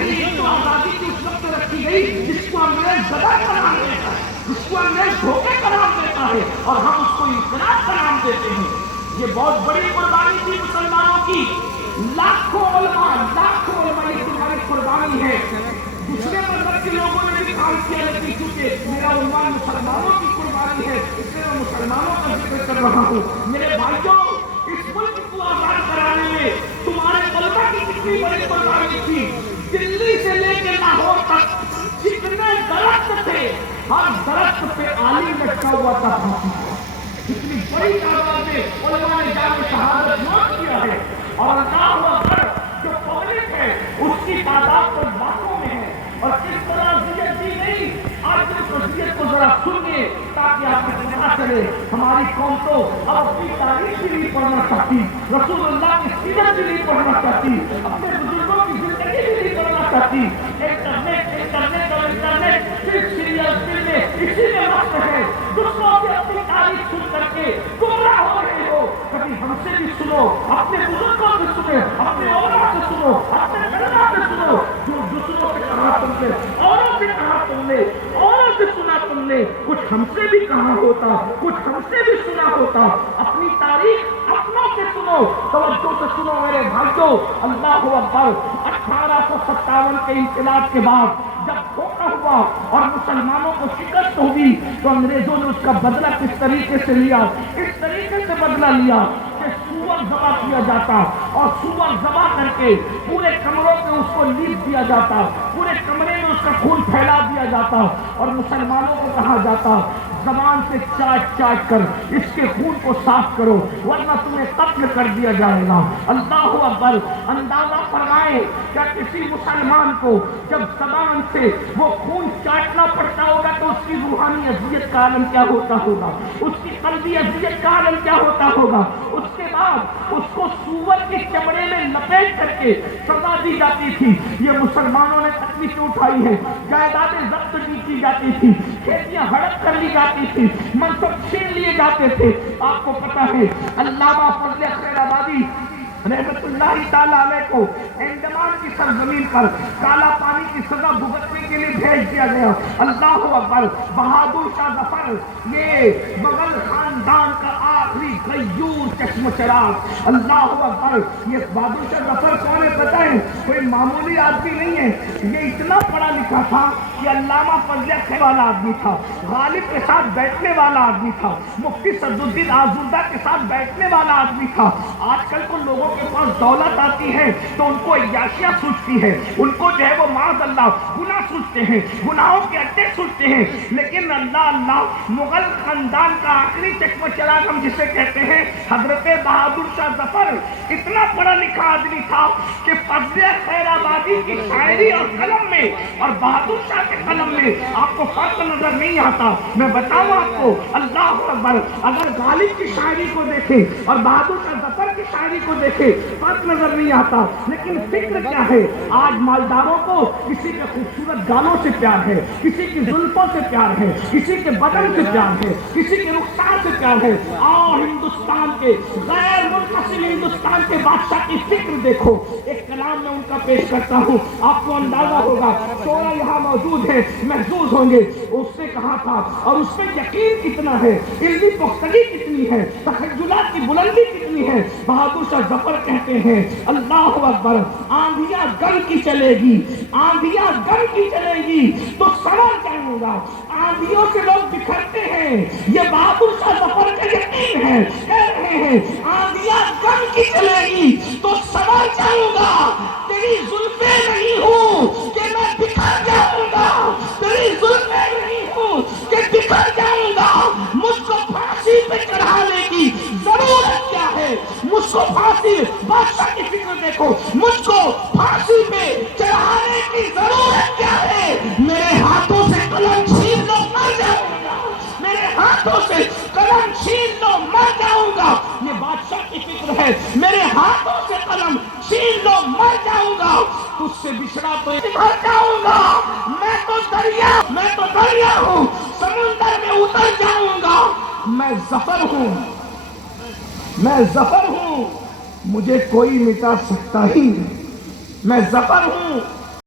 تحریک تو آزادی کی اس وقت رکھی گئی جس کو انگریز زدہ کا نام دیتا ہے، جس کو انگریز دھوکے کا نام دیتا ہے، اور ہم اس کو انقلاب کا نام دیتے ہیں۔ یہ بہت بڑی قربانی تھی مسلمانوں کی، لاکھوں علماء یہ تمہاری قربانی ہے۔ دوسرے مذہب کے لوگوں نے بھی کام کیا، لیکن چونکہ میرا عنوان مسلمانوں کی قربانی ہے اس لیے میں مسلمانوں کا ذکر کر رہا ہوں۔ میرے بھائیوں، اس ملک کو آزاد کرانے میں تمہارے علماء کی کتنی بڑی قربانی تھی۔ دلی سے لے کے لاہور تک جتنے درخت تھے، ہر درخت پہ عالم لٹکا ہوا تھا پھانسی کا۔ اتنی بڑی تعداد میں علماء نے جا کے شہادت نوٹ کیا ہے، اور اللہ اکبر جو پبلک ہے اس کی تعداد تو لاکھوں میں ہے۔ اور کس طرح اذیت دی گئی، آج اس اذیت کو ذرا سنیے تاکہ آپ کو پتہ چلے۔ ہماری قوم تو اب اپنی تاریخ بھی نہیں پڑھنا چاہتی، رسول اللہ کی سیرت بھی نہیں پڑھنا چاہتی، اپنے بزرگوں کی زندگی بھی نہیں پڑھنا چاہتی۔ انٹرنیٹ صرف سیریل فلمیں اسی میں وقت ہے۔ دوسروں کی اپنی تاریخ سن کر کے گمراہ ہو رہے ہو۔ کبھی ہم سے بھی سنو، اپنے بزرگوں سے سنو، اپنے علماء سے سنو، اپنے علماء سے سنو۔ جو دوسروں سے کہا تم نے، اوروں سے کہا تم نے، اوروں سے سنا تم نے، کچھ ہم سے بھی کہا ہوتا، کچھ ہم سے بھی سنا ہوتا۔ اپنی تاریخ اپنوں سے سنو، توجہ سے سنو میرے بھائیوں۔ اللہ اکبر۔ 1857 کے انقلاب کے بعد جب دھوکہ ہوا اور مسلمانوں کو شکست ہوئی تو انگریزوں نے اس کا بدلہ کس طریقے سے لیا؟ اس طریقے سے بدلہ لیا کہ سور ذبح کیا جاتا، اور سور ذبح کر کے پورے کمروں پہ اس کو لیپ دیا جاتا، پورے کمرے میں اس کا خون پھیلا دیا جاتا، اور مسلمانوں کو کہا جاتا زبان سے چاٹ چاٹ کر اس کے خون کو صاف کرو ورنہ تمہیں قتل کر دیا جائے گا۔ اللہ اکبر۔ اندازہ فرمائے کیا کسی مسلمان کو جب زبان سے وہ خون چاٹنا پڑتا ہوگا تو اس کی روحانی اذیت کا عالم کیا ہوتا ہوگا، اس کی قلبی اذیت کا عالم کیا ہوتا ہوگا۔ اس کے بعد اس کو سور کے چمڑے میں لپیٹ کر کے سزا دی جاتی تھی۔ یہ مسلمانوں نے تکلیفیں اٹھائی ہے، جائیدادیں ضبط کی جاتی تھی، کھیتیاں ہڑپ کر لی جاتی تھی، منصب چھین لیے جاتے تھے۔ آپ کو پتا ہے علامہ فضل خیر آبادی رحمت اللہ تعالیٰ علیہ کو انڈمان کی سرزمین پر کالا پانی کی سزا بھگتنے کے لیے بھیج دیا گیا۔ اللہ اکبر۔ بہادر شاہ ظفر، یہ مغل خاندان کا آخری غیور چشم چراغ۔ اللہ اکبر۔ یہ بہادر شاہ ظفر کون ہے پتہ ہے؟ کوئی معمولی آدمی نہیں ہے، یہ اتنا پڑھا لکھا تھا کہ علامہ فضل خیر والا آدمی تھا، غالب کے ساتھ بیٹھنے والا آدمی تھا، مفتی صدرالدین آزردہ کے ساتھ بیٹھنے والا آدمی تھا۔ آج کل کو لوگوں کے پاس دولت آتی ہے تو ان کو عیاشیاں سوچتی ہے، ان کو جو ہے وہ معاذ اللہ گناہ سوچتے ہیں، گناہوں کے اڈے سوچتے ہیں، لیکن اللہ مغل خاندان کا آخری چشمہ چراغ ہم جسے کہتے ہیں حضرت بہادر شاہ ظفر اتنا پڑھا لکھا آدمی تھا کہ فضل خیر آبادی کی شاعری اور قلم میں اور بہادر شاہ کے قلم میں آپ کو فرق نظر نہیں آتا۔ میں بتاؤں آپ کو، اللہ اکبر، اگر غالب کی شاعری کو دیکھیں اور بہادر شاہ ظفر کی شاعری کو دیکھیں فرق نظر نہیں آتا، لیکن فکر کیا ہے؟ آج مالداروں کو کسی کے خوبصورت گالوں سے پیار ہے، کسی کی زلفوں سے پیار ہے، کسی کے بدن سے پیار ہے، کسی کے رخسار سے پیار ہے۔ آؤ ہندوستان کے غیر منفصل ہندوستان کے بادشاہ کی فکر دیکھو۔ ایک کلام میں ان کا پیش کرتا ہوں، آپ کو اندازہ ہوگا، شعرا یہاں موجود ہے، محظوظ ہوں گے۔ اس نے کہا تھا اور اس میں یقین کتنا ہے، علمی پختگی کتنی ہے، تخیلات کی بلندی کتنی ہے۔ بہادر شاہ ظفر کہتے ہیں اللہ اکبر، آندھیاں گن کی چلے گی، آندھیاں گن کی چلے گی تو سنور جاؤں گا۔ آندھیوں سے لوگ بکھرتے ہیں، یہ بہادر شاہ ظفر کا یقین ہے، کہہ رہے ہیں آندھیاں گن کی چلے گی تو سنور جاؤں گا۔ تیری زلفیں نہیں ہوں کہ میں بکھر جاؤں گا، تیری زلفیں نہیں ہوں کہ بکھر جاؤں گا۔ مجھ کو پھانسی پہ چڑھانے کی ضرورت کیا ہے؟ مجھ کو پھانسی، بادشاہ کی فکر دیکھو، مجھ کو پھانسی پہ چڑھانے کی ضرورت کیا ہے؟ میرے ہاتھوں سے قلم چھین لو مر جاؤں گا، میرے ہاتھوں سے قلم چھین لو مر جاؤں گا۔ یہ بادشاہ کی فکر ہے، میرے ہاتھوں سے قلم چھین لو مر جاؤں گا۔ تجھ سے بچھڑا تو مر جاؤں گا، میں تو دریا ہوں، سمندر میں اتر جاؤں گا۔ میں ظفر ہوں، میں ظفر ہوں، مجھے کوئی مٹا سکتا ہی نہیں۔ میں ظفر ہوں،